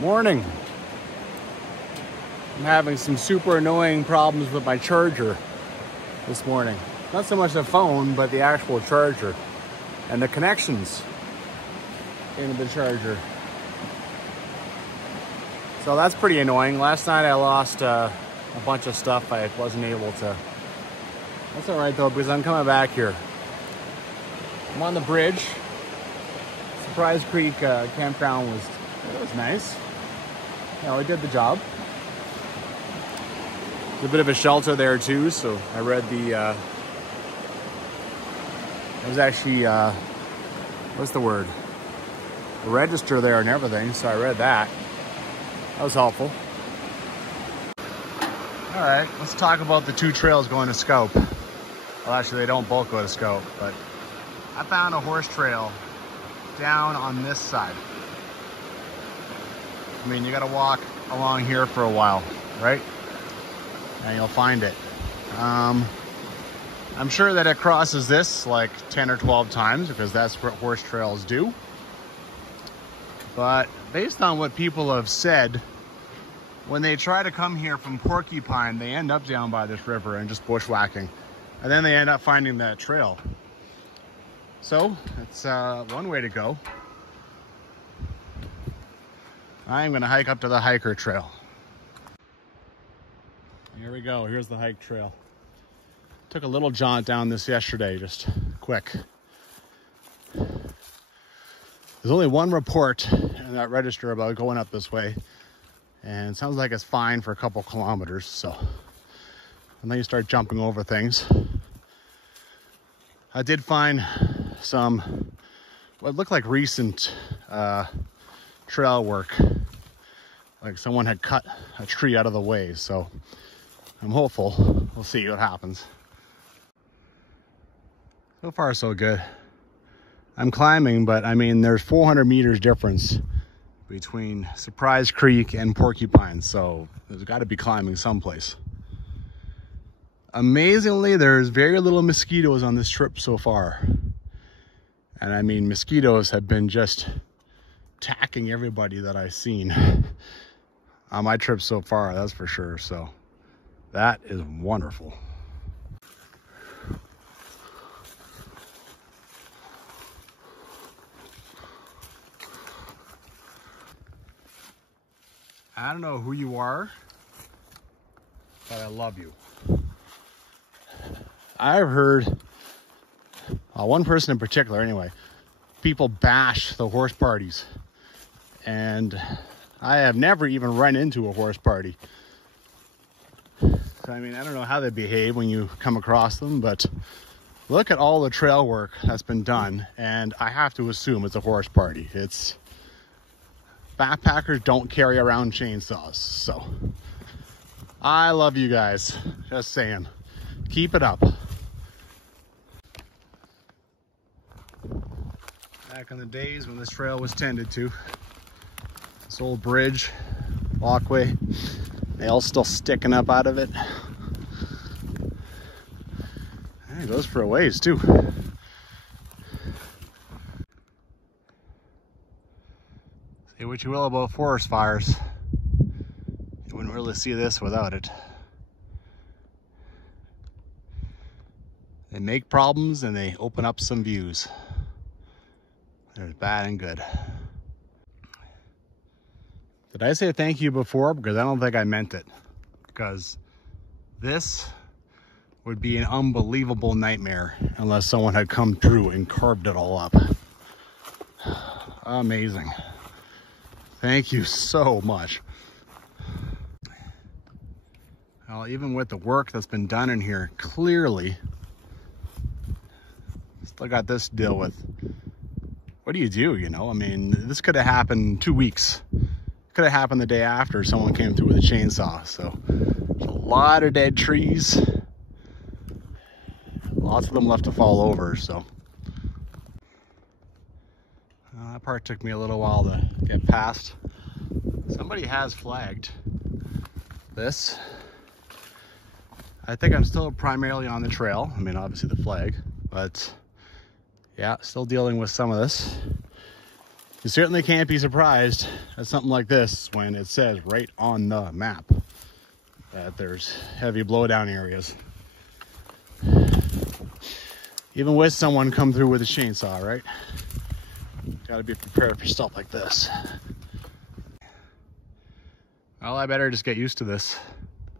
Morning. I'm having some super annoying problems with my charger this morning. Not so much the phone, but the actual charger and the connections into the charger. So that's pretty annoying. Last night I lost a bunch of stuff. I wasn't able to. That's all right though, because I'm coming back here. I'm on the bridge. Surprise Creek campground was nice. You know, it did the job. There's a bit of a shelter there too, so I read the, it was actually, what's the word? The register there and everything, so I read that. That was helpful. All right, let's talk about the two trails going to Scope. Well, actually, they don't both go to Scope, but I found a horse trail down on this side. I mean, you gotta walk along here for a while, right? And you'll find it. I'm sure that it crosses this like 10 or 12 times because that's what horse trails do. But based on what people have said, when they try to come here from Porcupine, they end up down by this river and just bushwhacking. And then they end up finding that trail. So it's one way to go. I'm gonna hike up to the hiker trail. Here we go, here's the hike trail. Took a little jaunt down this yesterday, just quick. There's only one report in that register about going up this way. And it sounds like it's fine for a couple kilometers, so. And then you start jumping over things. I did find some, what looked like recent trail work. Like someone had cut a tree out of the way, so I'm hopeful. We'll see what happens. So far, so good. I'm climbing, but I mean, there's 400 meters difference between Surprise Creek and Porcupine, so there's got to be climbing someplace. Amazingly, there's very little mosquitoes on this trip so far. And I mean, mosquitoes have been just attacking everybody that I've seen on my trip so far, that's for sure. So that is wonderful. I don't know who you are, but I love you. I've heard, one person in particular anyway, people bash the horse parties. And I have never even run into a horse party. So, I mean, I don't know how they behave when you come across them, but look at all the trail work that's been done. And I have to assume it's a horse party. It's, backpackers don't carry around chainsaws. So I love you guys. Just saying, keep it up. Back in the days when this trail was tended to, this old bridge, walkway, nails still sticking up out of it. And it goes for a ways too. Say what you will about forest fires, you wouldn't really see this without it. They make problems and they open up some views. There's bad and good. Did I say thank you before? Because I don't think I meant it. Because this would be an unbelievable nightmare unless someone had come through and carved it all up. Amazing. Thank you so much. Well, even with the work that's been done in here, clearly, still got this to deal with. What do, you know? I mean, this could have happened 2 weeks. Could have happened the day after someone came through with a chainsaw. So there's a lot of dead trees. Lots of them left to fall over, so. That part took me a little while to get past. Somebody has flagged this. I think I'm still primarily on the trail. I mean, obviously the flag, but yeah, still dealing with some of this. You certainly can't be surprised at something like this when it says right on the map that there's heavy blowdown areas. Even with someone come through with a chainsaw, right? Gotta be prepared for stuff like this. Well, I better just get used to this.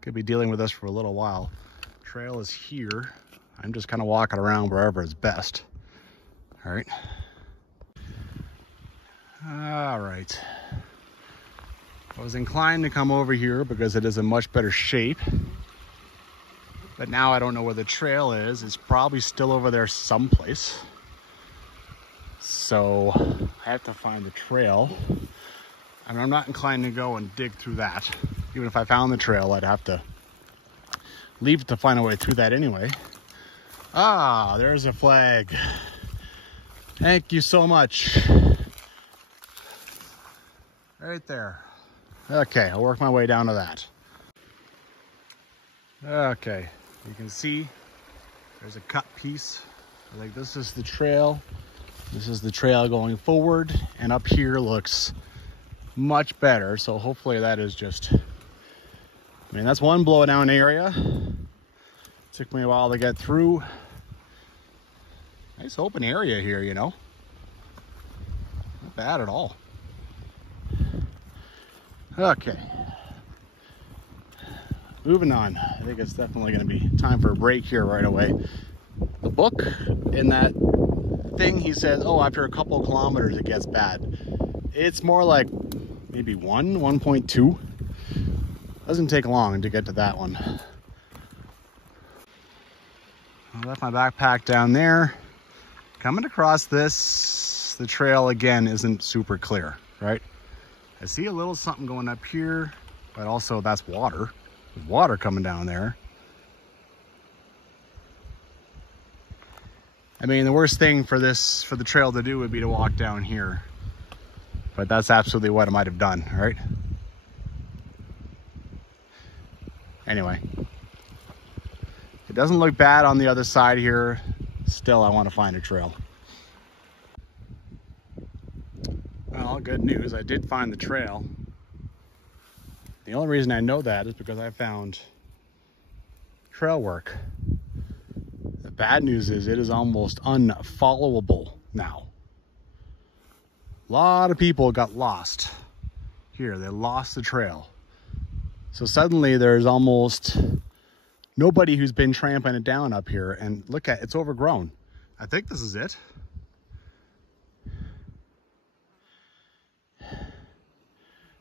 Could be dealing with this for a little while. Trail is here. I'm just kind of walking around wherever is best. All right. All right. I was inclined to come over here because it is in much better shape. But now I don't know where the trail is. It's probably still over there someplace. So I have to find the trail. And I'm not inclined to go and dig through that. Even if I found the trail, I'd have to leave to find a way through that anyway. Ah, there's a flag. Thank you so much. Right there. Okay, I'll work my way down to that. Okay, you can see there's a cut piece. Like this is the trail. This is the trail going forward, and up here looks much better. So hopefully that is just, I mean, that's one blowdown area. Took me a while to get through. Nice open area here, you know. Not bad at all. Okay. Moving on. I think it's definitely going to be time for a break here right away. The book in that thing, he says, oh, after a couple of kilometers it gets bad. It's more like maybe 1.2. Doesn't take long to get to that one. I left my backpack down there. Coming across this, the trail again isn't super clear, right? I see a little something going up here, but also that's water. There's water coming down there. I mean, the worst thing for the trail to do would be to walk down here. But that's absolutely what I might have done, right? Anyway. It doesn't look bad on the other side here. Still, I want to find a trail. Well, good news, I did find the trail. The only reason I know that is because I found trail work. The bad news is it is almost unfollowable now. A lot of people got lost here. They lost the trail. So suddenly there's almost nobody who's been tramping it down up here. And look at, it's overgrown. I think this is it.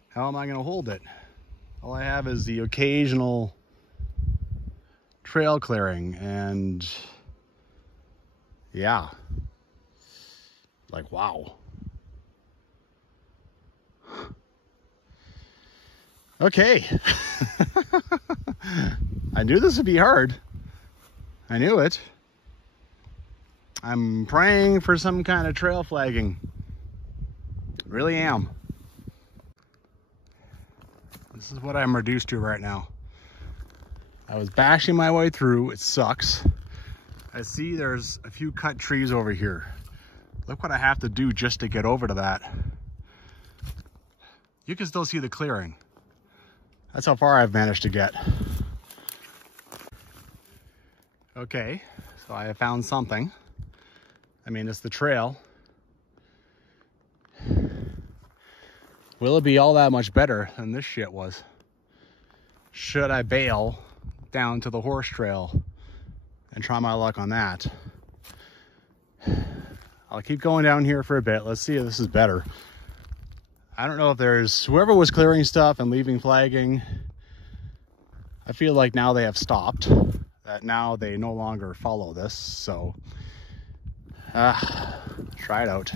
How am I going to hold it? All I have is the occasional trail clearing, and yeah, like, wow. Okay. I knew this would be hard. I knew it. I'm praying for some kind of trail flagging. Really am. This is what I'm reduced to right now. I was bashing my way through. It sucks. I see there's a few cut trees over here. Look what I have to do just to get over to that. You can still see the clearing. That's how far I've managed to get. Okay, so I have found something. I mean, it's the trail. Will it be all that much better than this shit was? Should I bail down to the horse trail and try my luck on that? I'll keep going down here for a bit. Let's see if this is better. I don't know if there's, whoever was clearing stuff and leaving flagging, I feel like now they have stopped. That now they no longer follow this, so try it out.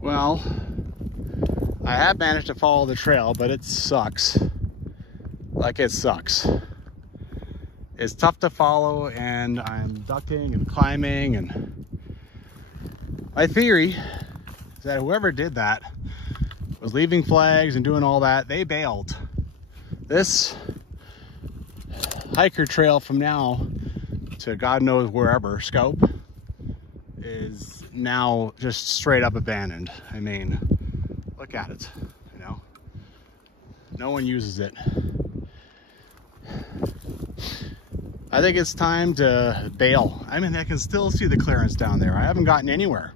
Well, I have managed to follow the trail, but it sucks. Like, it sucks. It's tough to follow, and I'm ducking and climbing, and my theory is that whoever did that was leaving flags and doing all that. They bailed. This hiker trail from now to God knows wherever, Scope, is now just straight up abandoned. I mean, look at it, you know, no one uses it. I think it's time to bail. I mean, I can still see the clearance down there. I haven't gotten anywhere.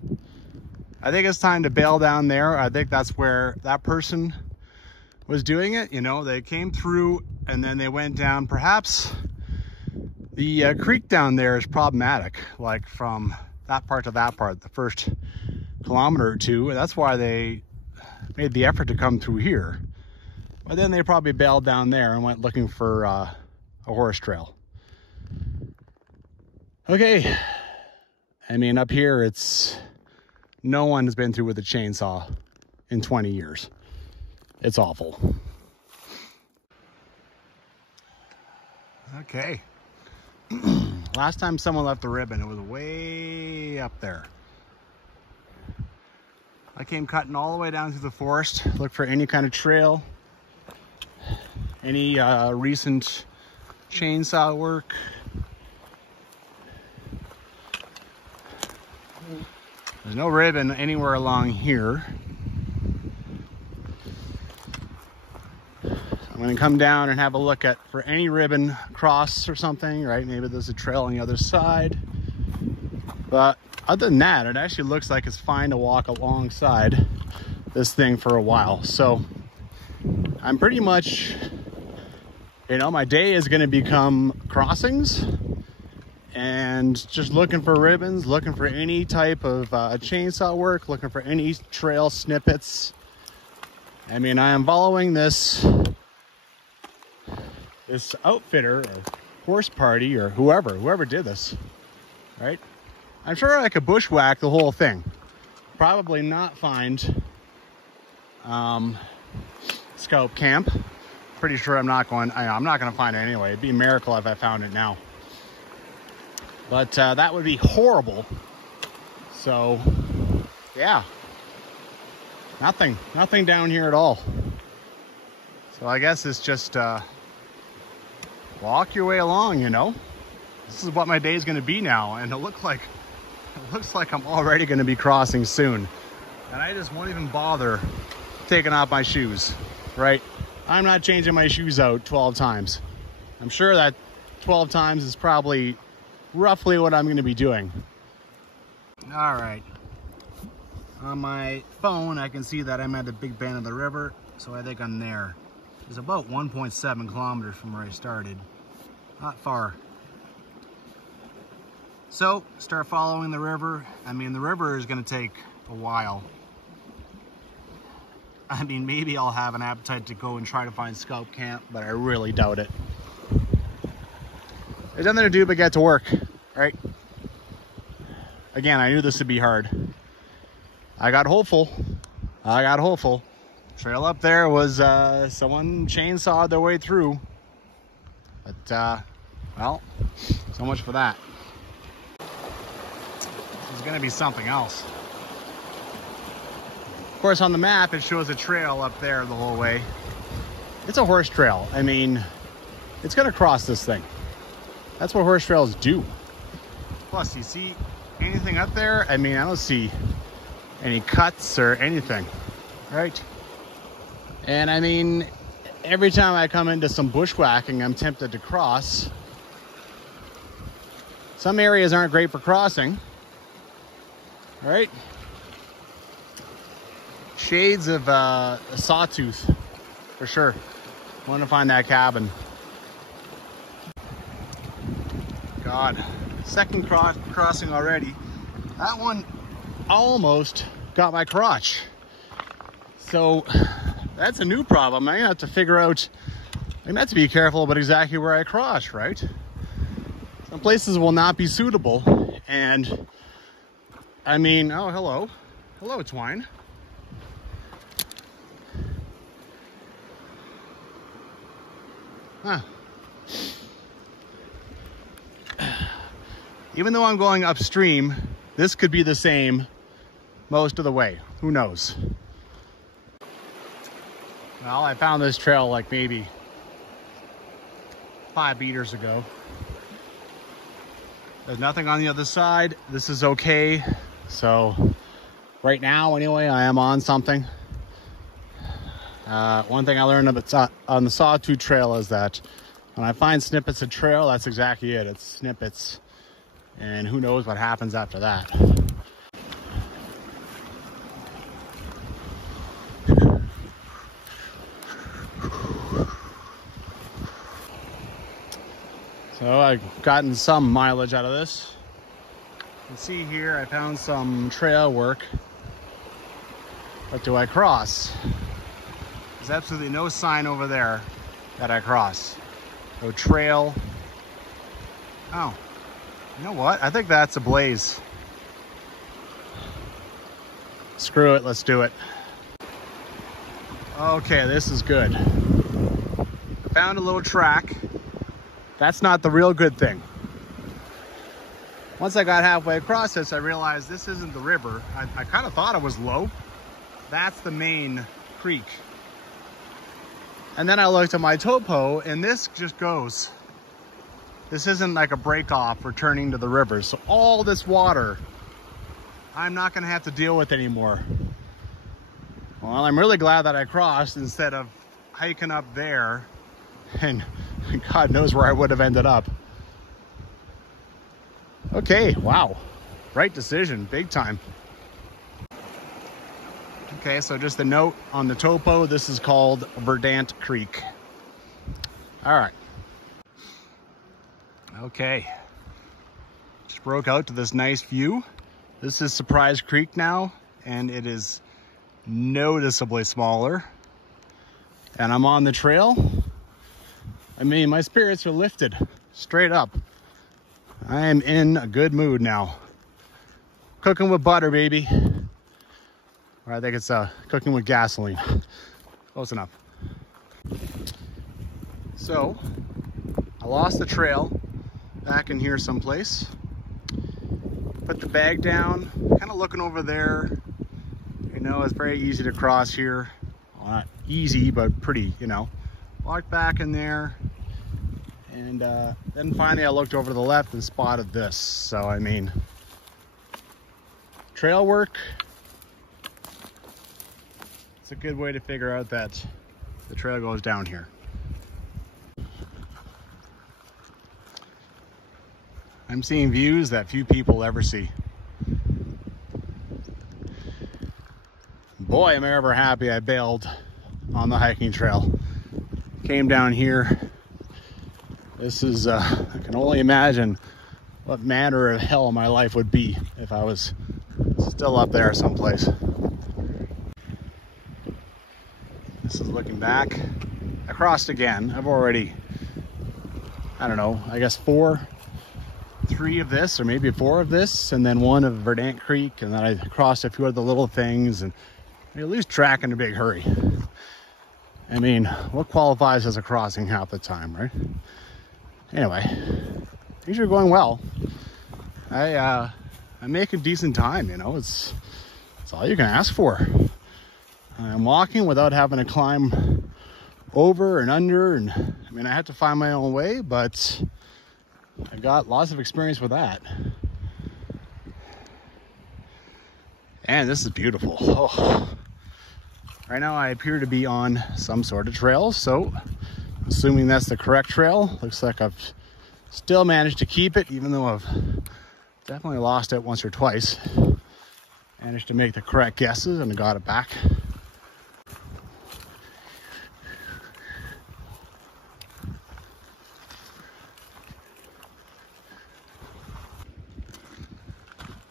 I think it's time to bail down there. I think that's where that person was doing it. You know, they came through and then they went down. Perhaps the creek down there is problematic, like from that part to that part, the first kilometer or two. And that's why they made the effort to come through here. But then they probably bailed down there and went looking for a horse trail. Okay. I mean, up here, it's no one has been through with a chainsaw in 20 years. It's awful. Okay. Last time someone left the ribbon, it was way up there. I came cutting all the way down through the forest, looked for any kind of trail, any recent chainsaw work. There's no ribbon anywhere along here. I'm going to come down and have a look at for any ribbon cross or something, right? Maybe there's a trail on the other side. But other than that, it actually looks like it's fine to walk alongside this thing for a while. So I'm pretty much, you know, my day is going to become crossings and just looking for ribbons, looking for any type of chainsaw work, looking for any trail snippets. I mean, I am following this outfitter or horse party or whoever did this, right? I'm sure I could bushwhack the whole thing. Probably not find Scout Camp. Pretty sure I'm not going to find it anyway. It'd be a miracle if I found it now. But that would be horrible. So, yeah. Nothing down here at all. So I guess it's just walk your way along, you know. This is what my day is going to be now, and it looks like I'm already going to be crossing soon. And I just won't even bother taking off my shoes, right? I'm not changing my shoes out 12 times. I'm sure that 12 times is probably roughly what I'm going to be doing. All right. On my phone, I can see that I'm at the big bend of the river, so I think I'm there. It's about 1.7 kilometers from where I started. Not far. So, start following the river. I mean, the river is going to take a while. I mean, maybe I'll have an appetite to go and try to find Scout Camp, but I really doubt it. There's nothing to do but get to work, right? Again, I knew this would be hard. I got hopeful. Trail up there was someone chainsawed their way through. But, well, so much for that. There's going to be something else. Of course, on the map, it shows a trail up there the whole way. It's a horse trail. I mean, it's going to cross this thing. That's what horse trails do. Plus, you see anything up there? I mean, I don't see any cuts or anything, right? And I mean, every time I come into some bushwhacking, I'm tempted to cross. Some areas aren't great for crossing, right? Shades of a sawtooth, for sure. Want to find that cabin. God, second crossing already. That one almost got my crotch. So that's a new problem. I'm gonna have to figure out, I'm gonna have to be careful about exactly where I cross, right? Some places will not be suitable. And I mean, oh, hello. Hello, Twine. Huh. Even though I'm going upstream, this could be the same most of the way. Who knows? Well, I found this trail like maybe 5 meters ago. There's nothing on the other side. This is okay. So right now, anyway, I am on something. One thing I learned on the Sawtooth Trail is that when I find snippets of trail, that's exactly it. It's snippets. And who knows what happens after that. So I've gotten some mileage out of this. You can see here I found some trail work. But do I cross? There's absolutely no sign over there that I cross. No trail. Oh, you know what? I think that's a blaze. Screw it, let's do it. Okay, this is good. I found a little track. That's not the real good thing. Once I got halfway across this, I realized this isn't the river. I kind of thought it was low. That's the main creek. And then I looked at my topo, and this just goes. This isn't like a break off returning to the river. So all this water, I'm not gonna have to deal with anymore. Well, I'm really glad that I crossed instead of hiking up there, and God knows where I would have ended up. Okay, wow. Right decision, big time. Okay, so just a note on the topo, this is called Verdant Creek. All right. Okay. Just broke out to this nice view. This is Surprise Creek now, and it is noticeably smaller. And I'm on the trail. I mean, my spirits are lifted straight up. I am in a good mood now. Cooking with butter, baby. Or I think it's cooking with gasoline. Close enough. So, I lost the trail back in here someplace. Put the bag down, kind of looking over there. You know, it's very easy to cross here. Well, not easy, but pretty, you know. Walked back in there. And then finally I looked over to the left and spotted this. So, I mean, trail work. It's a good way to figure out that the trail goes down here. I'm seeing views that few people ever see. Boy, am I ever happy I bailed on the hiking trail. Came down here. This is, I can only imagine what manner of hell my life would be if I was still up there someplace. This is looking back. I crossed again. I've already, I don't know, I guess 3 of this, or maybe 4 of this, and then 1 of Verdant Creek, and then I crossed a few other little things, and I lose track in a big hurry. I mean, what qualifies as a crossing half the time, right? Anyway, things are going well. I'm making decent time, you know, it's all you can ask for. I'm walking without having to climb over and under, and I mean, I have to find my own way, but I've got lots of experience with that. And this is beautiful. Oh. Right now I appear to be on some sort of trail, so assuming that's the correct trail, looks like I've still managed to keep it, even though I've definitely lost it once or twice. Managed to make the correct guesses and got it back.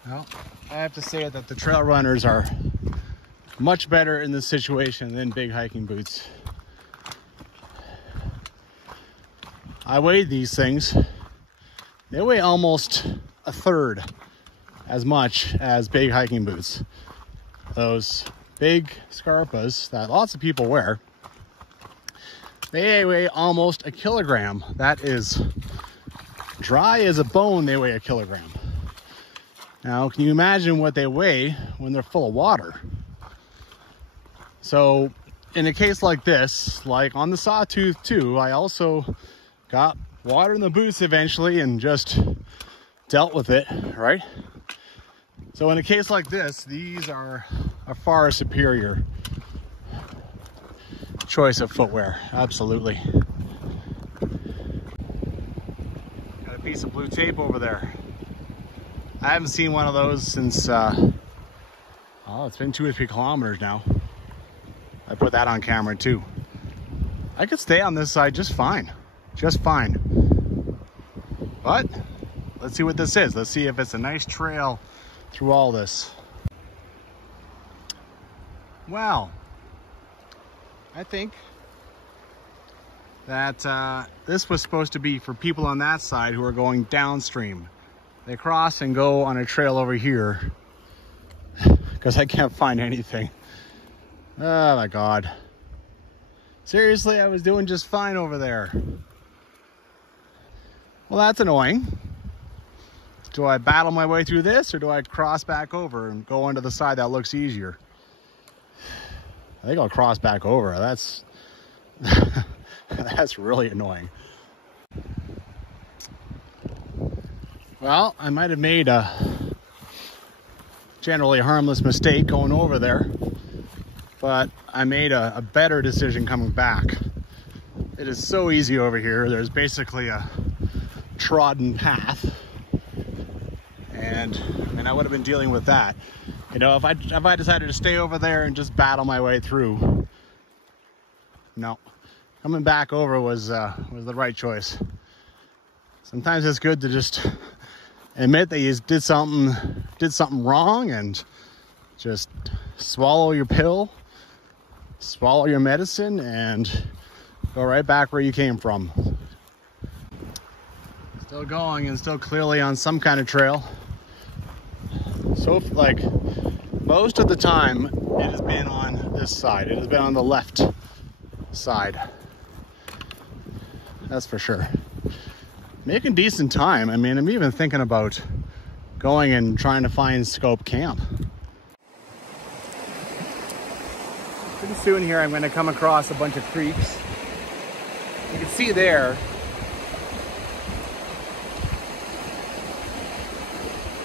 Well, I have to say that the trail runners are much better in this situation than big hiking boots. I weighed these things. They weigh almost a third as much as big hiking boots. Those big Scarpas that lots of people wear, they weigh almost a kilogram. That is dry as a bone. They weigh a kilogram. Now, can you imagine what they weigh when they're full of water? So in a case like this, like on the Sawtooth too, I also got water in the boots eventually and just dealt with it, right? So in a case like this, these are a far superior choice of footwear, absolutely. Got a piece of blue tape over there. I haven't seen one of those since, oh, it's been 2 or 3 kilometers now. I put that on camera too. I could stay on this side just fine, But let's see what this is. Let's see if it's a nice trail through all this. Well, I think that this was supposed to be for people on that side who are going downstream. They cross and go on a trail over here because I can't find anything. Oh my God. Seriously, I was doing just fine over there. Well, that's annoying. Do I battle my way through this, or do I cross back over and go onto the side that looks easier? I think I'll cross back over. That's that's really annoying. Well, I might have made a generally harmless mistake going over there, but I made a better decision coming back. It is so easy over here. There's basically a trodden path, and I would have been dealing with that. You know, if I decided to stay over there and just battle my way through, no, coming back over was the right choice. Sometimes it's good to just admit that you did something wrong and just swallow your pill, swallow your medicine, and go right back where you came from. Still going and still clearly on some kind of trail. So, like, most of the time it has been on this side. It has been on the left side. That's for sure. Making decent time. I mean, I'm even thinking about going and trying to find Scope Camp. Pretty soon here I'm going to come across a bunch of creeks. You can see there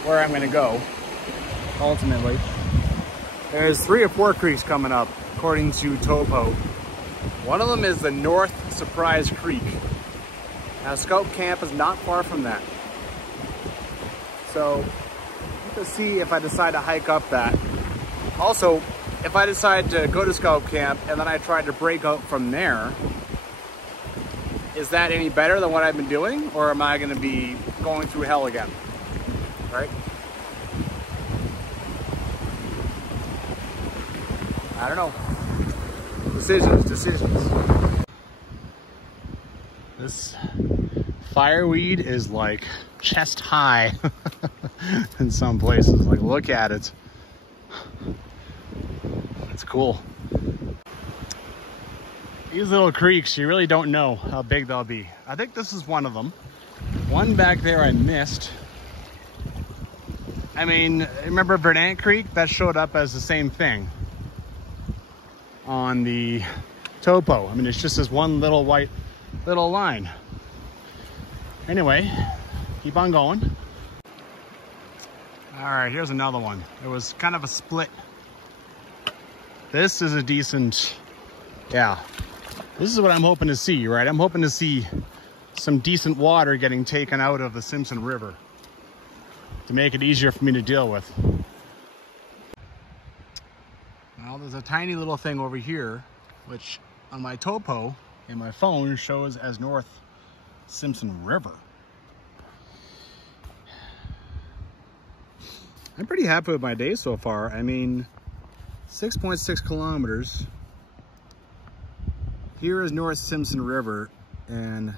where I'm going to go, ultimately. There's 3 or 4 creeks coming up, according to Topo. One of them is the North Surprise Creek. Now, Scope Camp is not far from that. So, let's see if I decide to hike up that. Also, if I decide to go to Scope Camp and then I try to break out from there, is that any better than what I've been doing? Or am I going to be going through hell again? Right? I don't know. Decisions. This fireweed is like chest high in some places. Like, look at it. It's cool. These little creeks, you really don't know how big they'll be. I think this is one of them. One back there I missed. I mean, remember Verdant Creek? That showed up as the same thing on the Topo. I mean, it's just this one little white little line. Anyway, keep on going. All right, here's another one. It was kind of a split. This is a decent, yeah. This is what I'm hoping to see, right? I'm hoping to see some decent water getting taken out of the Simpson River to make it easier for me to deal with. Well, there's a tiny little thing over here, which on my Topo in my phone shows as North Simpson River. I'm pretty happy with my day so far. I mean, 6.6 kilometers. Here is North Simpson River, and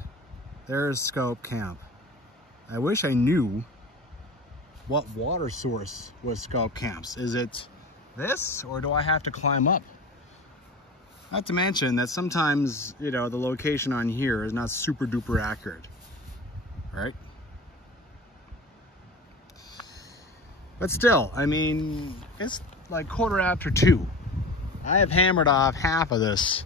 there's Scope Camp. I wish I knew what water source was Scope Camp's. Is it this, or do I have to climb up? Not to mention that sometimes, you know, the location on here is not super duper accurate, right? But still, I mean, it's like 2:15. I have hammered off half of this,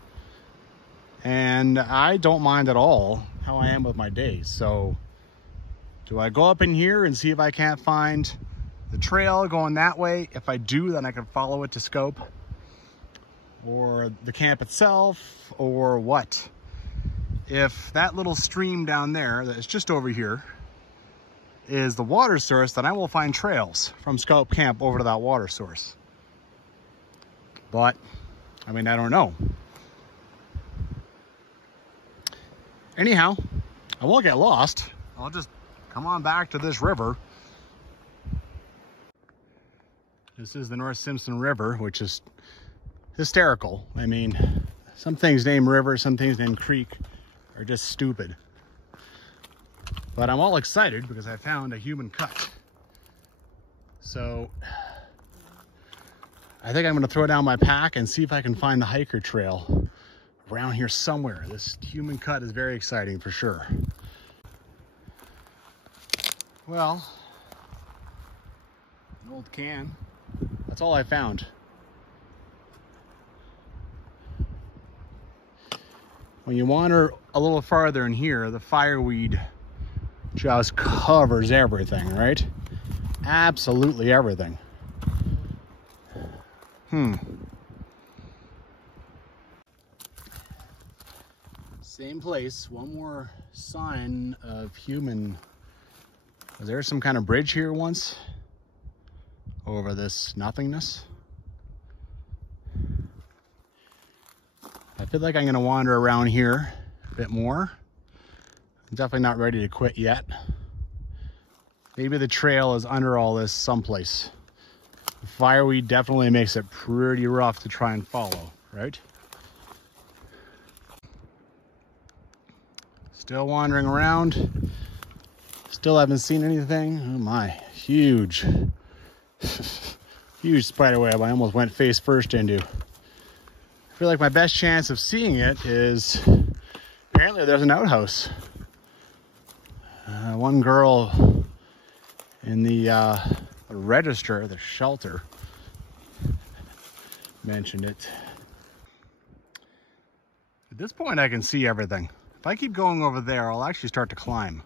and I don't mind at all how I am with my days. So Do I go up in here and see if I can't find the trail going that way? If I do, then I can follow it to Scope, or the camp itself, or what? If that little stream down there that's just over here is the water source, then I will find trails from Scope Camp over to that water source. But, I mean, I don't know. Anyhow, I won't get lost. I'll just come on back to this river. This is the North Simpson River, which is hysterical. I mean, some things named river, some things named creek are just stupid. But I'm all excited because I found a human cut. So I think I'm going to throw down my pack and see if I can find the hiker trail around here somewhere. This human cut is very exciting for sure. Well, an old can. That's all I found. When you wander a little farther in here, the fireweed just covers everything, right? Absolutely everything. Same place, one more sign of human. Was there some kind of bridge here once over this nothingness? I feel like I'm gonna wander around here a bit more. I'm definitely not ready to quit yet. Maybe the trail is under all this someplace. The fireweed definitely makes it pretty rough to try and follow, right? Still wandering around. Still haven't seen anything. Oh my, huge, huge spider web I almost went face first into. I feel like my best chance of seeing it is, apparently there's an outhouse. One girl in the register, the shelter, mentioned it. At this point I can see everything. If I keep going over there, I'll actually start to climb.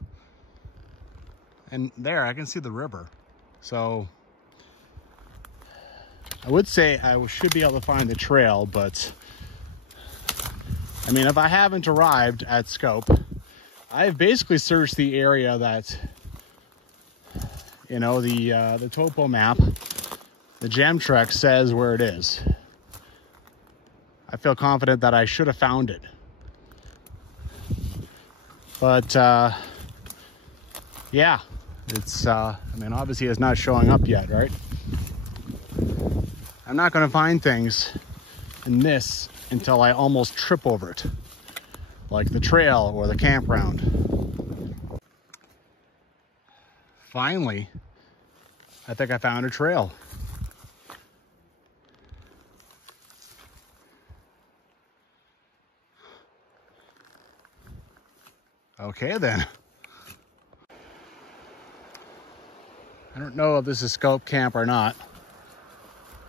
And there, I can see the river. So I would say I should be able to find the trail, but I mean, if I haven't arrived at Scope, I've basically searched the area that, you know, the topo map, the gem trek says where it is. I feel confident that I should have found it. But yeah, it's I mean, obviously it's not showing up yet, right? I'm not going to find things in this until I almost trip over it, like the trail or the campground. Finally, I think I found a trail. Okay then. I don't know if this is Scope Camp or not,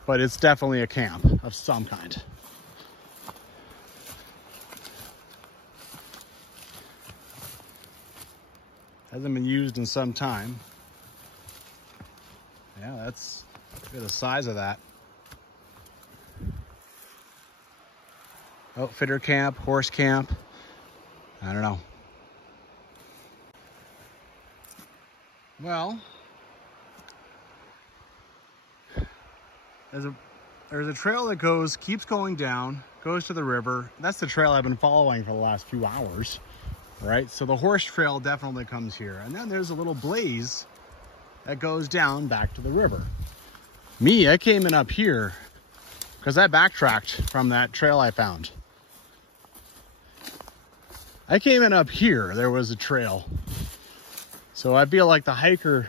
but it's definitely a camp of some kind. Hasn't been used in some time. Yeah, look at the size of that. Outfitter camp, horse camp. I don't know. Well, there's a trail that keeps going down, goes to the river. That's the trail I've been following for the last few hours, right? So the horse trail definitely comes here. And then there's a little blaze that goes down back to the river. I came in up here because I backtracked from that trail I found. I came in up here, there was a trail. So I feel like the hiker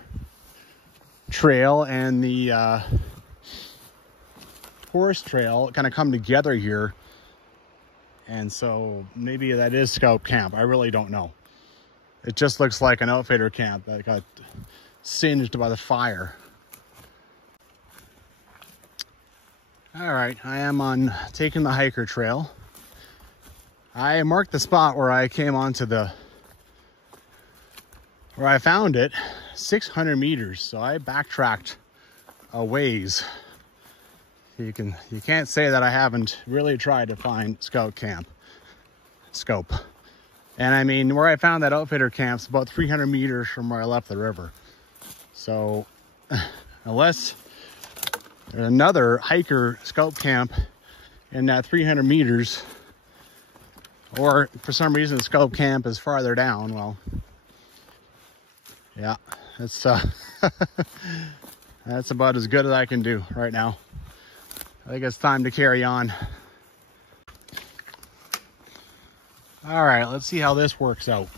trail and the horse trail kind of come together here. And so maybe that is Scope Camp. I really don't know. It just looks like an outfitter camp that got singed by the fire. All right, I am on taking the hiker trail. I marked the spot where I came onto where I found it, 600 meters. So I backtracked a ways. You can't say that I haven't really tried to find scope. And I mean, where I found that outfitter camp's about 300 meters from where I left the river. So unless there's another hiker scout camp in that 300 meters, or for some reason the scout camp is farther down, well, yeah, it's that's about as good as I can do right now. I think it's time to carry on. All right, let's see how this works out.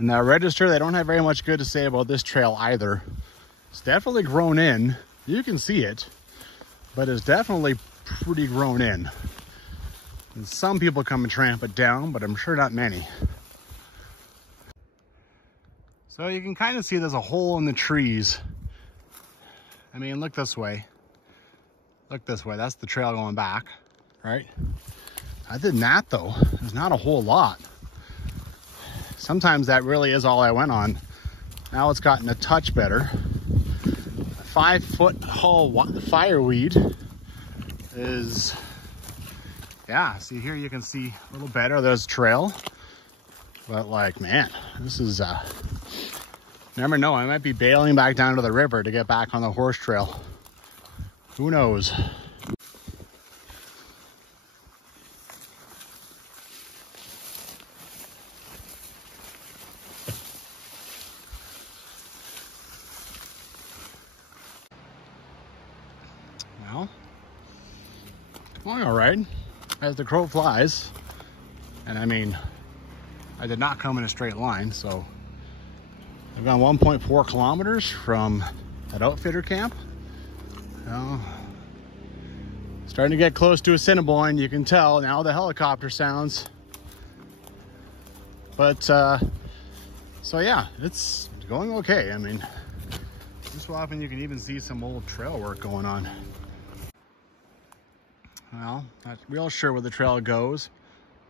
In that register, they don't have very much good to say about this trail either. It's definitely grown in. You can see it, but it's definitely pretty grown in. And some people come and tramp it down, but I'm sure not many. So you can kind of see there's a hole in the trees. I mean, look this way. Look this way. That's the trail going back, right? Other than that, though, there's not a whole lot. Sometimes that really is all I went on. Now it's gotten a touch better. 5 foot tall fireweed is, yeah, see here you can see a little better. There's trail. But like, man, this is, never know. I might be bailing back down to the river to get back on the horse trail. Who knows? Well, going all right as the crow flies. And I mean, I did not come in a straight line, so I've gone 1.4 kilometers from that outfitter camp. Well, starting to get close to Assiniboine. You can tell now the helicopter sounds. But so yeah, it's going okay. I mean, just so often you can even see some old trail work going on. Well, not real sure where the trail goes.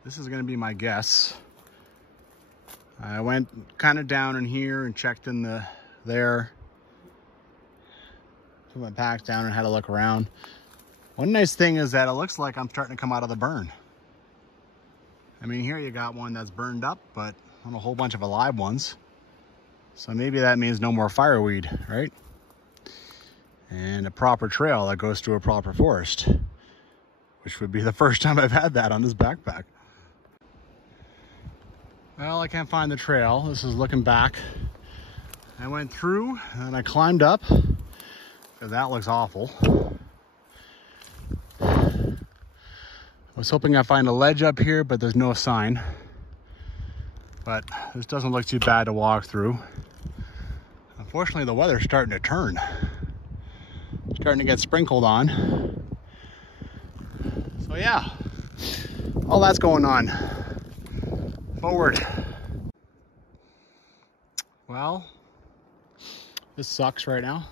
This is going to be my guess. I went kind of down in here and checked in there. Put my packs down and had a look around. One nice thing is that it looks like I'm starting to come out of the burn. I mean, here you got one that's burned up, but on a whole bunch of alive ones. So maybe that means no more fireweed, right? And a proper trail that goes through a proper forest, which would be the first time I've had that on this backpack. Well, I can't find the trail. This is looking back. I went through and I climbed up. That looks awful. I was hoping I'd find a ledge up here, but there's no sign. But this doesn't look too bad to walk through. Unfortunately, the weather's starting to turn. Starting to get sprinkled on. So yeah, all that's going on. Forward. Well, this sucks right now.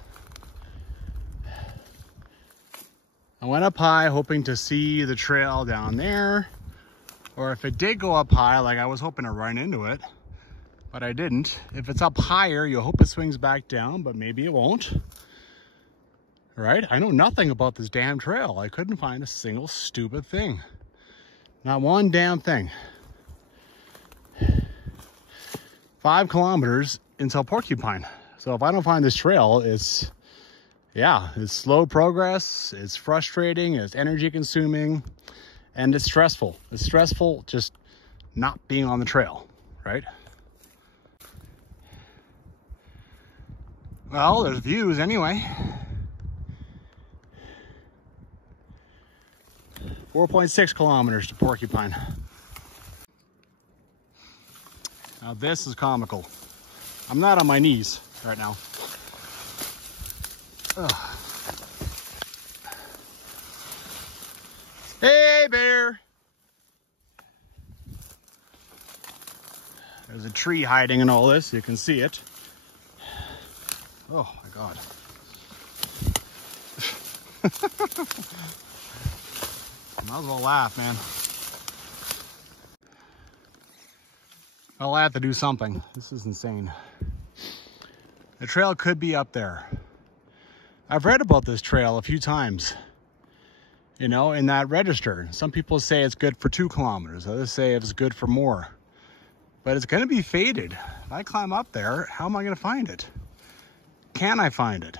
I went up high hoping to see the trail down there, or if it did go up high, like I was hoping to run into it, but I didn't. If it's up higher, you hope it swings back down, but maybe it won't. Right? I know nothing about this damn trail. I couldn't find a single stupid thing. Not one damn thing. 5 kilometers until Porcupine. So if I don't find this trail, it's slow progress, it's frustrating, it's energy consuming, and it's stressful. It's stressful just not being on the trail, right? Well, there's views anyway. 4.6 kilometers to Porcupine. Now this is comical. I'm not on my knees right now. Ugh. Hey, bear. There's a tree hiding in all this. You can see it. Oh my God. Might as well laugh, man. Well, I have to do something. This is insane. The trail could be up there. I've read about this trail a few times, you know, in that register. Some people say it's good for 2 kilometers. Others say it's good for more. But it's going to be faded. If I climb up there, how am I going to find it? Can I find it?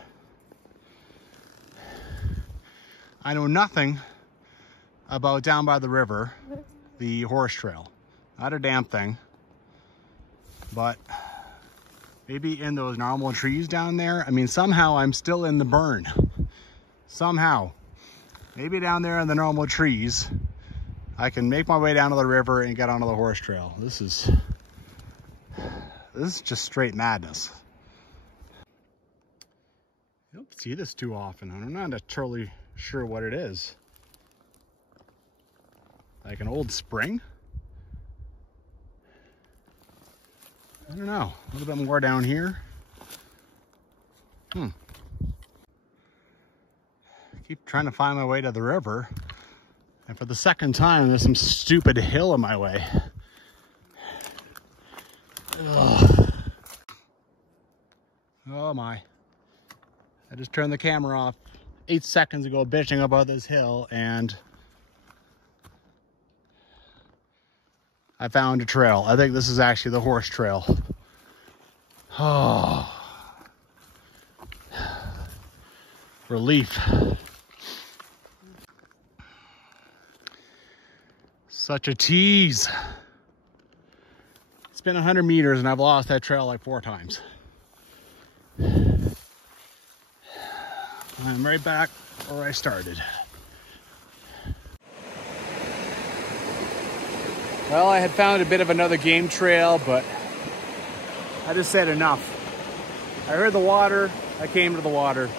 I know nothing about down by the river, the horse trail. Not a damn thing. But maybe in those normal trees down there. I mean, somehow I'm still in the burn. Somehow. Maybe down there in the normal trees, I can make my way down to the river and get onto the horse trail. This is just straight madness. I don't see this too often. I'm not entirely sure what it is. Like an old spring? I don't know. A little bit more down here. I keep trying to find my way to the river. And for the second time, there's some stupid hill in my way. Ugh. Oh my. I just turned the camera off 8 seconds ago bitching about this hill, and I found a trail. I think this is actually the horse trail. Oh. Relief. Such a tease. It's been 100 meters and I've lost that trail like 4 times. I'm right back where I started. Well, I had found a bit of another game trail, but I just said enough. I heard the water, I came to the water.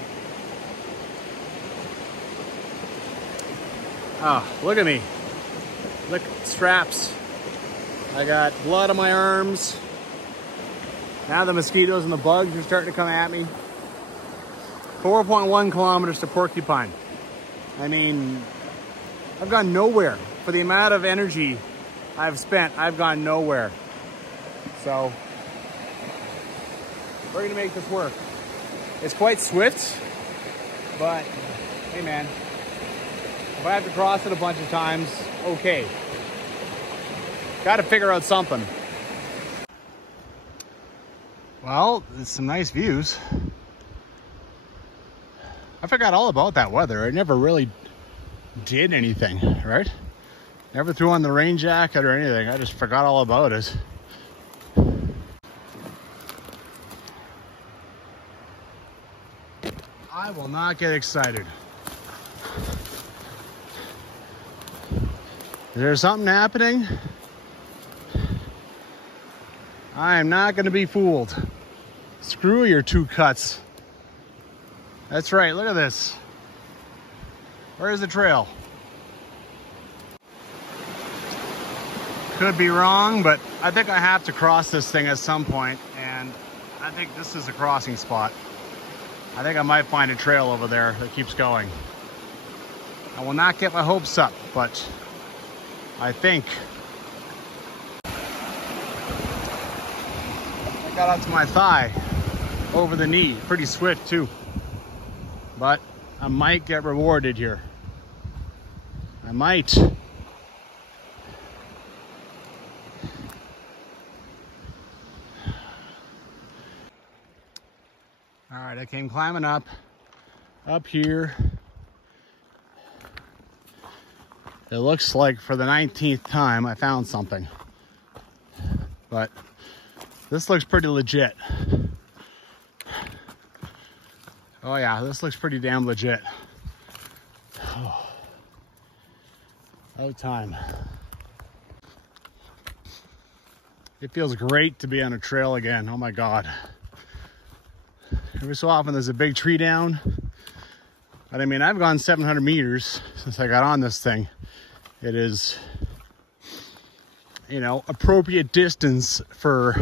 Ah, look at me. Look, straps. I got blood on my arms. Now the mosquitoes and the bugs are starting to come at me. 4.1 kilometers to Porcupine. I mean, I've gone nowhere. For the amount of energy I've spent, I've gone nowhere. So, we're gonna make this work. It's quite swift, but hey man, if I have to cross it a bunch of times, okay. Got to figure out something. Well, there's some nice views. I forgot all about that weather. I never really did anything, right? Never threw on the rain jacket or anything. I just forgot all about it. I will not get excited. Is there something happening? I am not going to be fooled. Screw your 2 cuts. That's right, look at this. Where's the trail? Could be wrong, but I think I have to cross this thing at some point, and I think this is a crossing spot. I think I might find a trail over there that keeps going. I will not get my hopes up, but I think I got up to my thigh, over the knee, pretty swift too. But I might get rewarded here. I might. All right, I came climbing up here. It looks like for the 19th time I found something. But this looks pretty legit. Oh yeah, this looks pretty damn legit. Oh, about time. It feels great to be on a trail again. Oh my God. Every so often there's a big tree down. But I mean, I've gone 700 meters since I got on this thing. It is, you know, appropriate distance for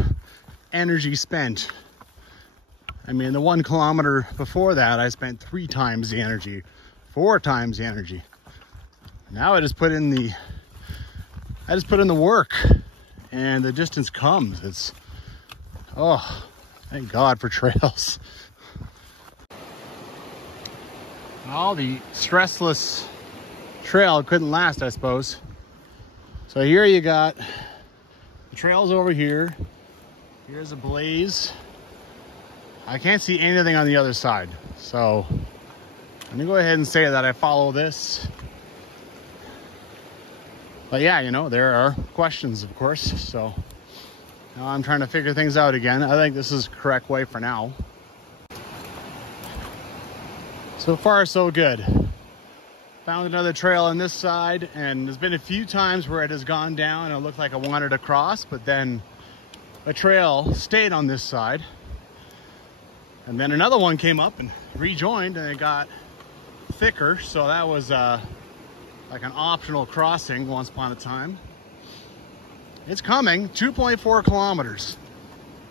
energy spent. I mean, the 1 kilometer before that, I spent 3 times the energy, 4 times the energy. Now I just put in the work, and the distance comes. It's, oh, thank God for trails. Well, the stressless trail couldn't last, I suppose. So here you got the trails over here. Here's a blaze. I can't see anything on the other side. So let me go ahead and say that I follow this. But yeah, you know, there are questions, of course. So now I'm trying to figure things out again. I think this is the correct way for now. So far, so good. Found another trail on this side, and there's been a few times where it has gone down and it looked like I wanted to cross, but then a trail stayed on this side. And then another one came up and rejoined, and it got thicker, so that was like an optional crossing once upon a time. It's coming, 2.4 kilometers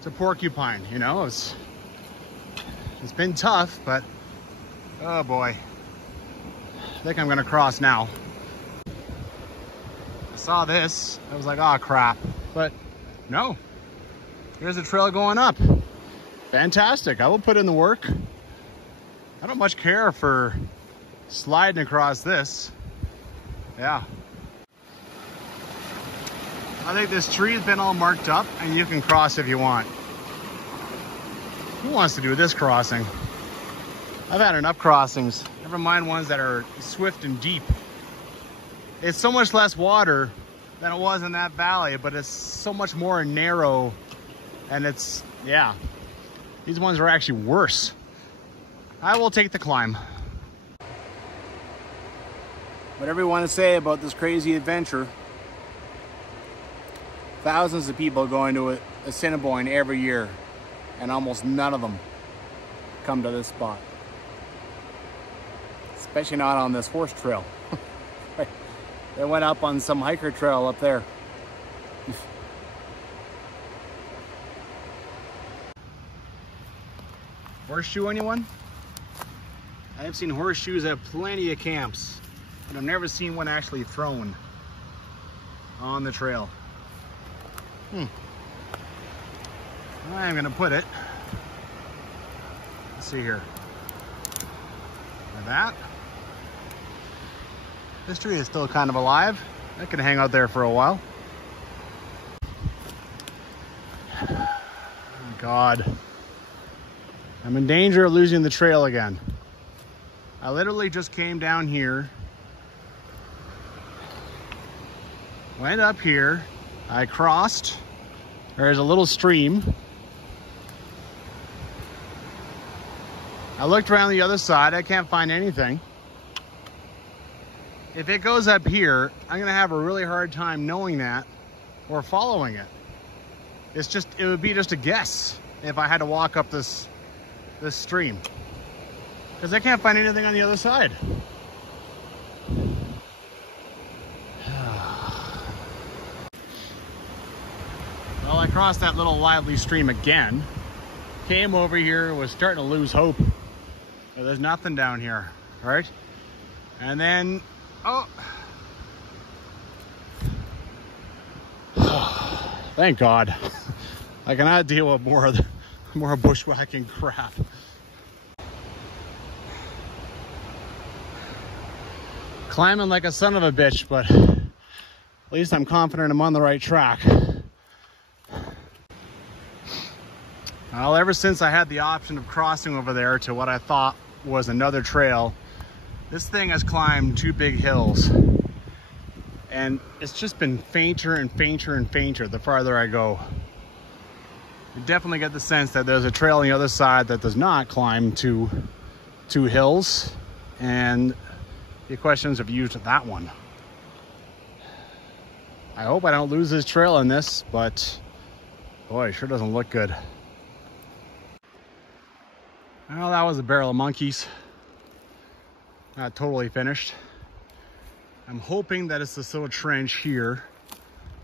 to Porcupine. You know, it's been tough, but oh boy. I think I'm gonna cross now. I saw this, I was like, oh crap. But no, here's a trail going up. Fantastic, I will put in the work. I don't much care for sliding across this. Yeah. I think this tree has been all marked up and you can cross if you want. Who wants to do this crossing? I've had enough crossings. Never mind ones that are swift and deep. It's so much less water than it was in that valley, but it's so much more narrow, and it's, yeah. These ones are actually worse. I will take the climb. Whatever you want to say about this crazy adventure, thousands of people go into Assiniboine every year, and almost none of them come to this spot. Especially not on this horse trail. They went up on some hiker trail up there. Horseshoe, anyone? I have seen horseshoes at plenty of camps, but I've never seen one actually thrown on the trail. I'm gonna put it, let's see here, like that. This tree is still kind of alive. I could hang out there for a while. Oh God. I'm in danger of losing the trail again. I literally just came down here, went up here, I crossed, there's a little stream. I looked around the other side, I can't find anything. If it goes up here, I'm gonna have a really hard time knowing that or following it. It would be just a guess if I had to walk up this stream, because I can't find anything on the other side. Well, I crossed that little lively stream again, came over here, was starting to lose hope. There's nothing down here, right? And then, oh, thank God. I cannot deal with more bushwhacking crap. Climbing like a son of a bitch, but at least I'm confident I'm on the right track. Well, ever since I had the option of crossing over there to what I thought was another trail, this thing has climbed 2 big hills. And it's just been fainter and fainter and fainter the farther I go. You definitely get the sense that there's a trail on the other side that does not climb 2 hills. And the questions have used that one. I hope I don't lose this trail in this, but boy, it sure doesn't look good. Well, that was a barrel of monkeys. Not totally finished. I'm hoping that it's this little trench here,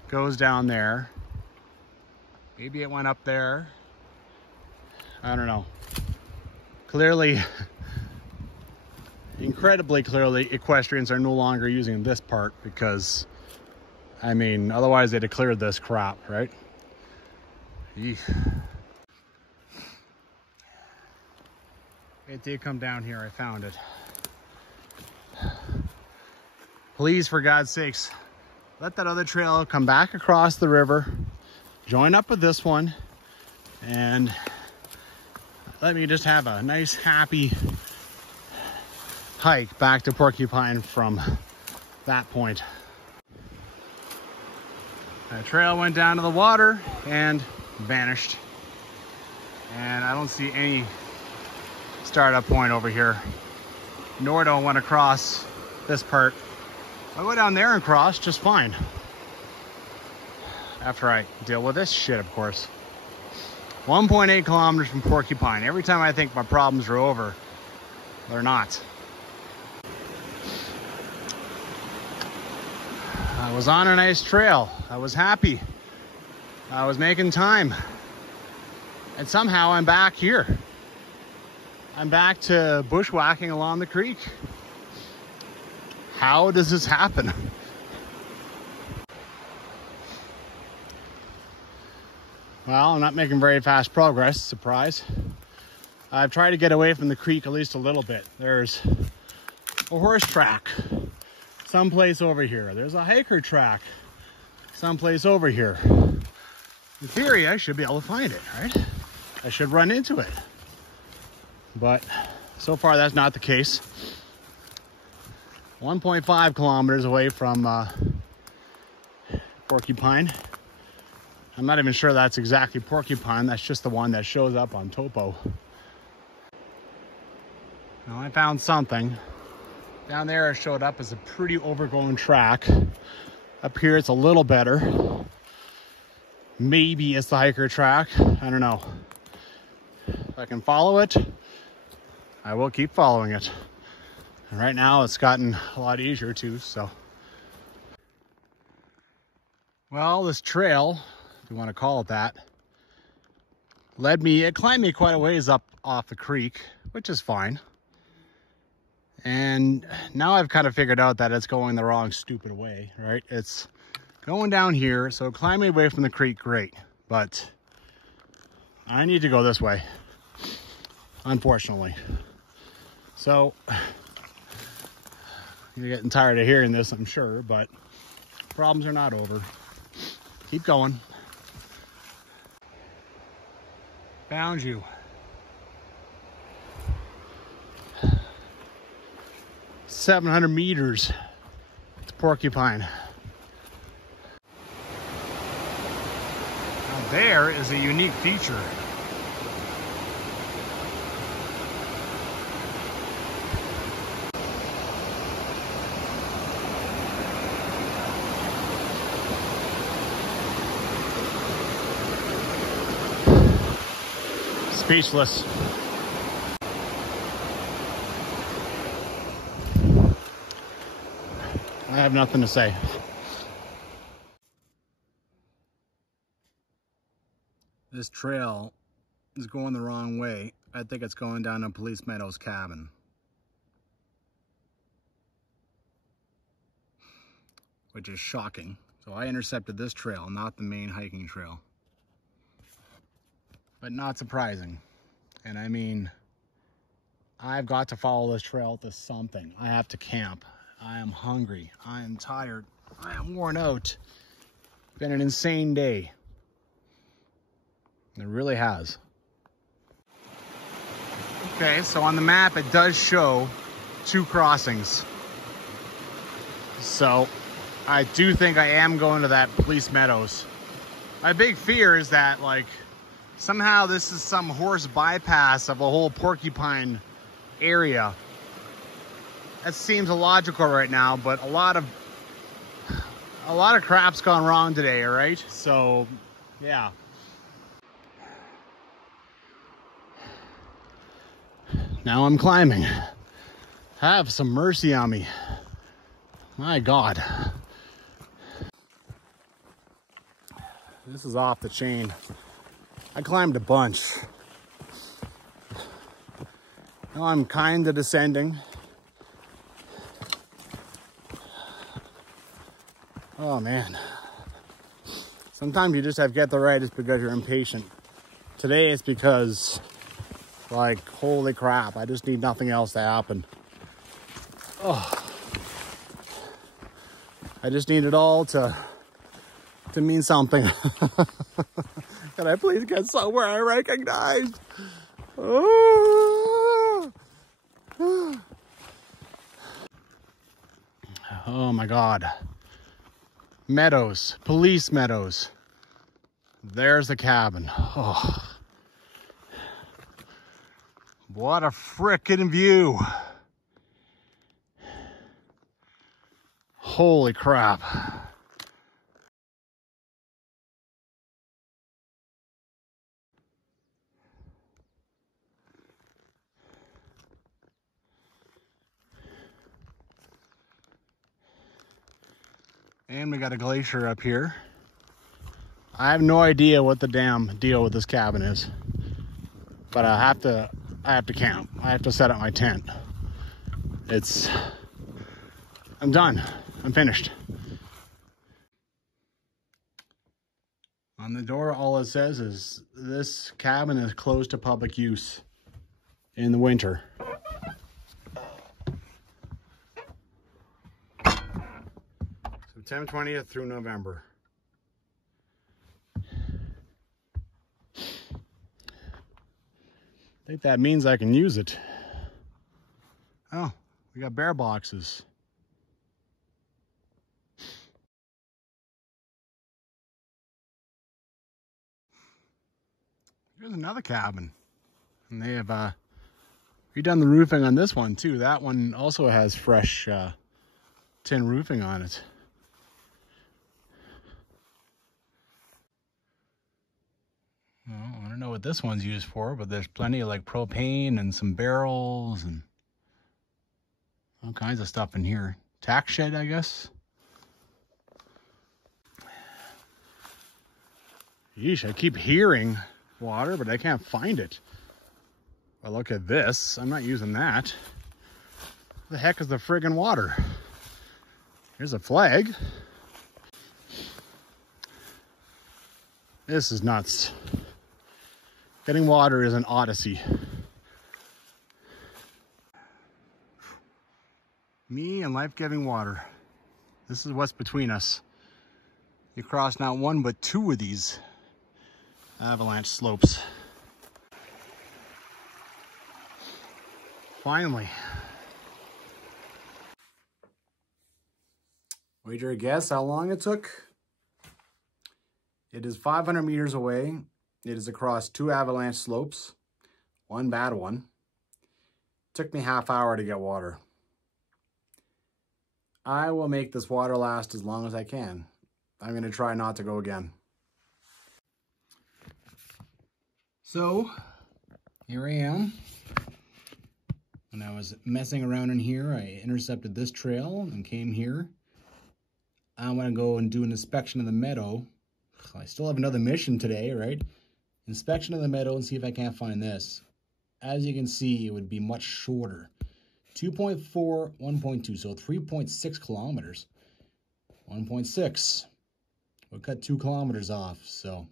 goes down there. Maybe it went up there. I don't know. Clearly, incredibly clearly, equestrians are no longer using this part because I mean, otherwise they'd have cleared this crap, right? Eek. It did come down here. I found it. Please, for God's sakes, let that other trail come back across the river, join up with this one, and let me just have a nice, happy hike back to Porcupine from that point. That trail went down to the water and vanished. And I don't see any startup point over here, nor do I want to cross this part. I'll go down there and cross just fine. After I deal with this shit, of course. 1.8 kilometers from Porcupine. Every time I think my problems are over, they're not. I was on a nice trail. I was happy. I was making time. And somehow I'm back here. I'm back to bushwhacking along the creek. How does this happen? Well, I'm not making very fast progress, surprise. I've tried to get away from the creek at least a little bit. There's a horse track someplace over here. There's a hiker track someplace over here. In theory, I should be able to find it, right? I should run into it. But so far, that's not the case. 1.5 kilometers away from Porcupine. I'm not even sure that's exactly Porcupine. That's just the one that shows up on Topo. Now I found something. Down there it showed up as a pretty overgrown track. Up here it's a little better. Maybe it's the hiker track. I don't know. If I can follow it, I will keep following it. And right now it's gotten a lot easier too, so. Well, this trail, if you want to call it that, it climbed me quite a ways up off the creek, which is fine. And now I've kind of figured out that it's going the wrong stupid way, right? It's going down here, so climb me away from the creek, great. But I need to go this way, unfortunately. So, you're getting tired of hearing this, I'm sure, but problems are not over. Keep going. Found you. $700 meters to Porcupine. Now there is a unique feature. Speechless. I have nothing to say. This trail is going the wrong way. I think it's going down to Police Meadows cabin. Which is shocking. So I intercepted this trail, not the main hiking trail. But not surprising. And I mean, I've got to follow this trail to something. I have to camp. I am hungry. I am tired. I am worn out. It's been an insane day. It really has. Okay, so on the map it does show 2 crossings. So I do think I am going to that Police Meadows. My big fear is that, like, somehow this is some horse bypass of a whole Porcupine area. That seems illogical right now, but a lot of crap's gone wrong today, all right? So, yeah. Now I'm climbing. Have some mercy on me. My God. This is off the chain. I climbed a bunch. Now I'm kind of descending. Oh man. Sometimes you just have to get the right. It's because you're impatient. Today it's because, like, holy crap, I just need nothing else to happen. Oh, I just need it all to mean something. Can I please get somewhere I recognize? Oh, oh my God. Meadows, police meadows. There's the cabin. Oh, what a frickin' view. Holy crap. And we got a glacier up here. I have no idea what the damn deal with this cabin is, but I have to camp. I have to set up my tent. I'm done. I'm finished. On the door, all it says is this cabin is closed to public use in the winter. September 20th through November. I think that means I can use it. Oh, we got bear boxes. Here's another cabin. And they have redone the roofing on this one too. That one also has fresh tin roofing on it. Well, I don't know what this one's used for, but there's plenty of like propane and some barrels and all kinds of stuff in here. Tack shed, I guess. Yeesh, I keep hearing water, but I can't find it. Well, look at this. I'm not using that. What the heck is the friggin' water? Here's a flag. This is nuts. Getting water is an odyssey. Me and life-giving water. This is what's between us. You cross not one, but two of these avalanche slopes. Finally. Wager a guess how long it took? It is 500 meters away. It is across two avalanche slopes, one bad one. It took me half hour to get water. I will make this water last as long as I can. I'm going to try not to go again. So, here I am. When I was messing around in here, I intercepted this trail and came here. I want to go and do an inspection of the meadow. I still have another mission today, right? Inspection of the meadow and see if I can't find this. As you can see, it would be much shorter. 2.4, 1.2, so 3.6 kilometers. 1.6. We'll cut 2 kilometers off, so.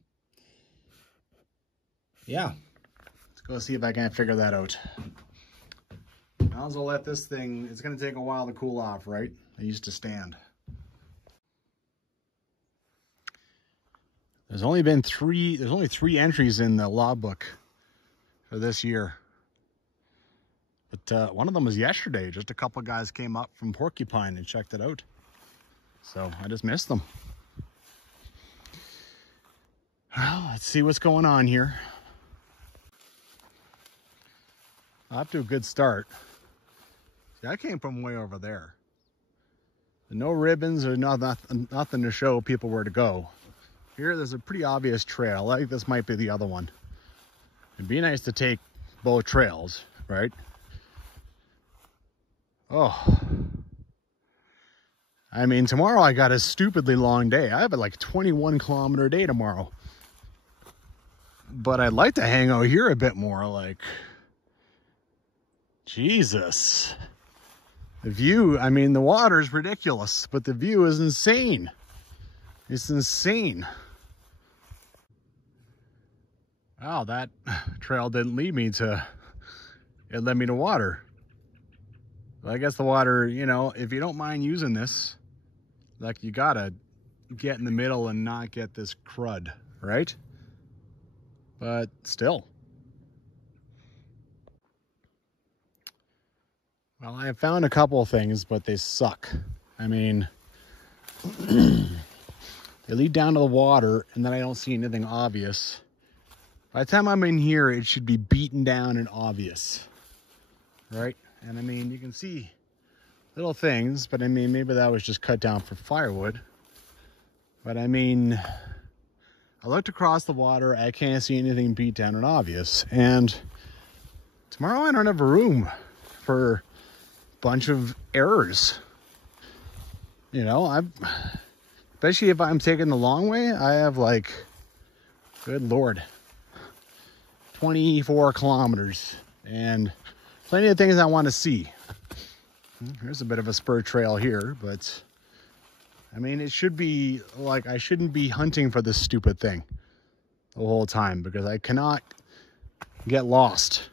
Yeah, let's go see if I can't figure that out. I'll also let this thing, it's gonna take a while to cool off, right? I used to stand. There's only three entries in the logbook for this year. But one of them was yesterday. Just a couple of guys came up from Porcupine and checked it out. So I just missed them. Well, let's see what's going on here. Off to a good start. See, I came from way over there. No ribbons or nothing to show people where to go. Here, there's a pretty obvious trail. I think this might be the other one. It'd be nice to take both trails, right? Oh. I mean, tomorrow I got a stupidly long day. I have a like 21 kilometer day tomorrow. But I'd like to hang out here a bit more, like, Jesus. The view, I mean, the water's ridiculous, but the view is insane. It's insane. Wow, that trail didn't lead me to, it led me to water. Well, I guess the water, you know, if you don't mind using this, like, you gotta get in the middle and not get this crud, right? But still. Well, I have found a couple of things, but they suck. I mean, they lead down to the water, and then I don't see anything obvious. By the time I'm in here, it should be beaten down and obvious, right? And I mean, you can see little things, but I mean, maybe that was just cut down for firewood. But I mean, I looked across the water, I can't see anything beat down and obvious. And tomorrow I don't have room for a bunch of errors. You know, especially if I'm taking the long way, I have, like, good Lord, 24 kilometers and plenty of things I want to see. There's a bit of a spur trail here, but I mean, it should be like, I shouldn't be hunting for this stupid thing the whole time because I cannot get lost.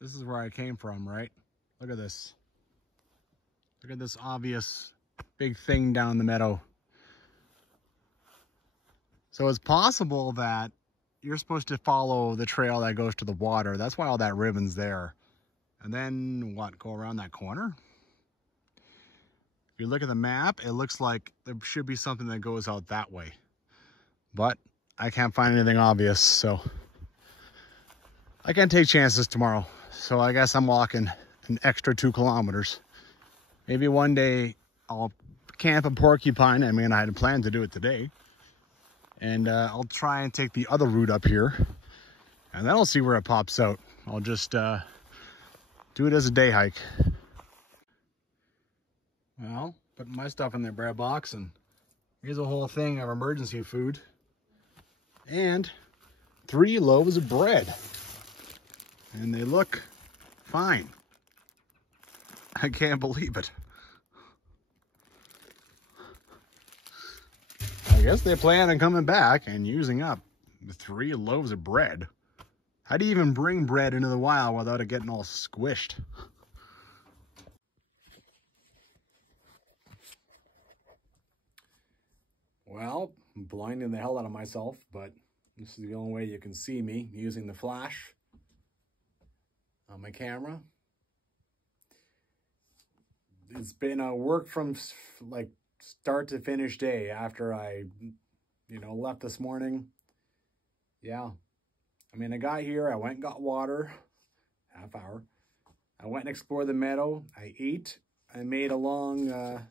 This is where I came from, right? Look at this. Look at this obvious big thing down the meadow. So it's possible that you're supposed to follow the trail that goes to the water. That's why all that ribbon's there. And then what, go around that corner? If you look at the map, it looks like there should be something that goes out that way. But I can't find anything obvious, so I can't take chances tomorrow. So I guess I'm walking an extra 2 kilometers. Maybe one day I'll camp at Porcupine. I mean, I had planned to do it today. And I'll try and take the other route up here. And then I'll see where it pops out. I'll just do it as a day hike. Well, putting my stuff in the bread box, and here's a whole thing of emergency food. And 3 loaves of bread. And they look fine. I can't believe it. I guess they plan on coming back and using up 3 loaves of bread. How do you even bring bread into the wild without it getting all squished? Well, I'm blinding the hell out of myself, but this is the only way you can see me using the flash on my camera. It's been a work from like start to finish day after I, you know, left this morning. Yeah. I mean, I got here, I went and got water, half hour. I went and explored the meadow. I ate. I made a long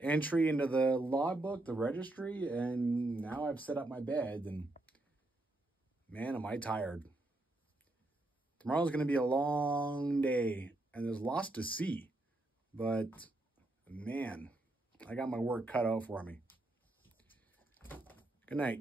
entry into the logbook, the registry, and now I've set up my bed, and man, am I tired. Tomorrow's going to be a long day, and there's lots to see, but man, I got my work cut out for me. Good night.